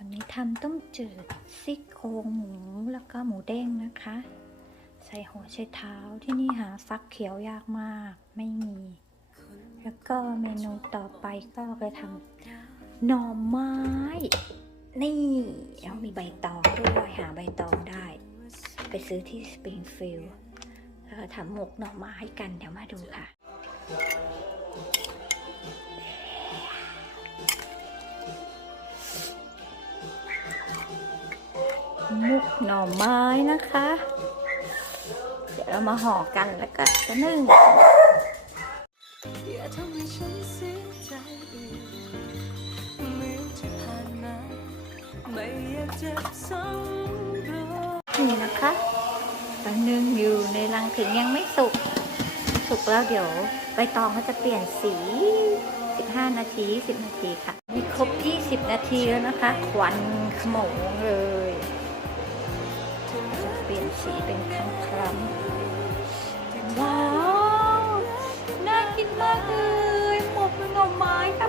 ันนี้ทำต้มจืดซี่โครงหมูแล้วก็หมูเด้งนะคะ ใส่หัวไชเท้าที่นี่หาฟักเขียวยากมากไม่มี แล้วก็เมนูต่อไปก็ไปทำหน่อไม้ นี่แล้วมีใบตองด้วยหาใบตองได้ ไปซื้อที่สปริงฟิลด์แล้วก็ทำหมกหน่อไม้กันเดี๋ยวมาดูค่ะ มุกหน่อไม้นะคะ เดี๋ยวเรามาห่อกันแล้วก็จะนึ่งอย่าทำให้ฉันเสียใจอีกเหมือนที่ผ่านมาไม่อยากเจ็บซ้ำรอยนี่นะคะตอนนึ่งอยู่ในรังถึงยังไม่สุก สุกแล้วเดี๋ยวใบตองก็จะเปลี่ยนสี 15 นาที 10 นาทีค่ะ มีครบ 20 นาทีแล้วนะคะ ควันขโมงเลย สีเป็นคล้ำคล้ำว้าว น่ากินมากเลยหมกเป็นหน่อไม้ค่ะ